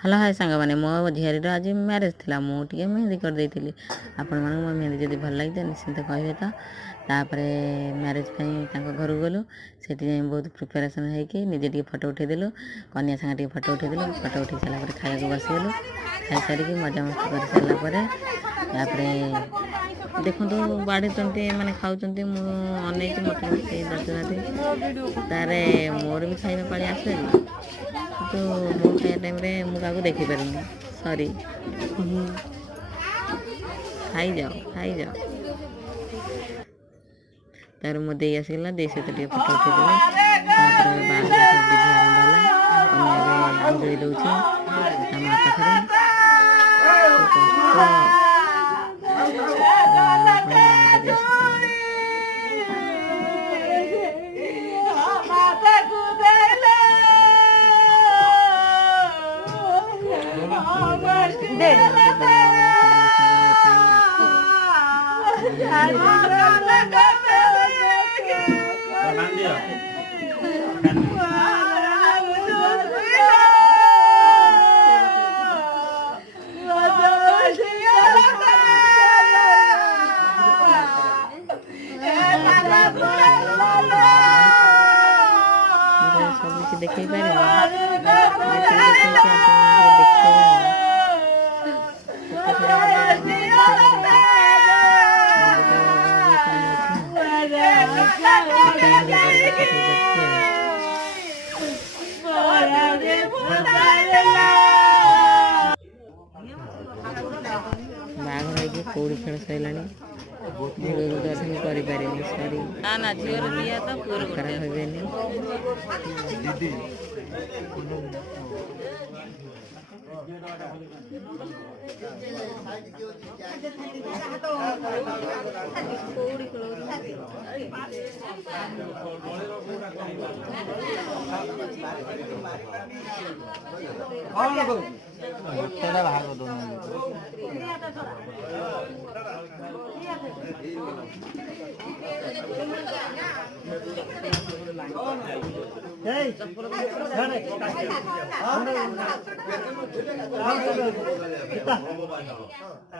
Hello hi ସାଙ୍ଗମାନେ, ମୋ ଝିଆରୀର ଆଜି ମ୍ୟାରେଜ୍ ଥିଲା। ମୁଁ ଟିକେ ମେହେନ୍ଦି କରିଦେଇଥିଲି। ଆପଣମାନଙ୍କୁ ମୋ ମେହେନ୍ଦି ଯଦି ଭଲ ଲାଗିଥାଏ ନିଶ୍ଚିନ୍ତ କହିବେ ତ। ତାପରେ ମ୍ୟାରେଜ୍ ପାଇଁ ତାଙ୍କ ଘରକୁ ଗଲୁ। ସେଠି ଯାଇ ବହୁତ ପ୍ରିପାରେସନ୍ ହେଇକି ନିଜେ ଟିକେ ଫଟୋ ଉଠେଇଦେଲୁ। କନ୍ୟା ସାଙ୍ଗେ ଟିକେ ଫଟୋ ଉଠେଇଦେଲୁ। ଫଟୋ ଉଠେଇ ସାରିଲା ପରେ ଖାଇବାକୁ ବସିଗଲୁ। ଖାଇସାରିକି ମଜାମସ୍ତି କରିସାରିଲା ପରେ ତାପରେ ଦେଖନ୍ତୁ ବାଢ଼ୁଛନ୍ତି ମାନେ ଖାଉଛନ୍ତି, ମୁଁ ଅନେଇଛି, ମୋତେ କେହି ଡାକୁନାହାନ୍ତି। ତାରେ ମୋର ବି ଖାଇବା ପାଳି ଆସୁଛି, କିନ୍ତୁ ମୋ ଖାଇବା ଟାଇମ୍ରେ ମୁଁ କାହାକୁ ଦେଖିପାରୁନି। ସରି, ଖାଇଯାଅ ଖାଇଯାଅ। ତାପରେ ମୋ ଦେଇ ଆସିଗଲା, ଦେଇ ସହିତ ଟିକେ ଫଟୋ ଉଠେଇଦେଲି। ତାପରେ ବାହାଘର ସବୁ ବିଧି ଆରମ୍ଭ ହେଲା। କନ୍ୟା ଏବେ ଆଞ୍ଜୁଳି ଦେଉଛି ତା ମା ପାଖରେ। ସବୁ କିଛି ଦେଖେଇ ପାରିବି, ଦେଖେଇକି ଆପଣଙ୍କୁ ଟିକେ ବାହାଘର ହେଇକି କଉଡ଼ି ଖେଳ ସରିଲାଣି। ଝିଅକୁ ଦର୍ଶନ କରିପାରିନି, ସରି। ନା ଝିଅର ଦିଆ ତ ପୁଅର ଖରାପ ହେବେନି।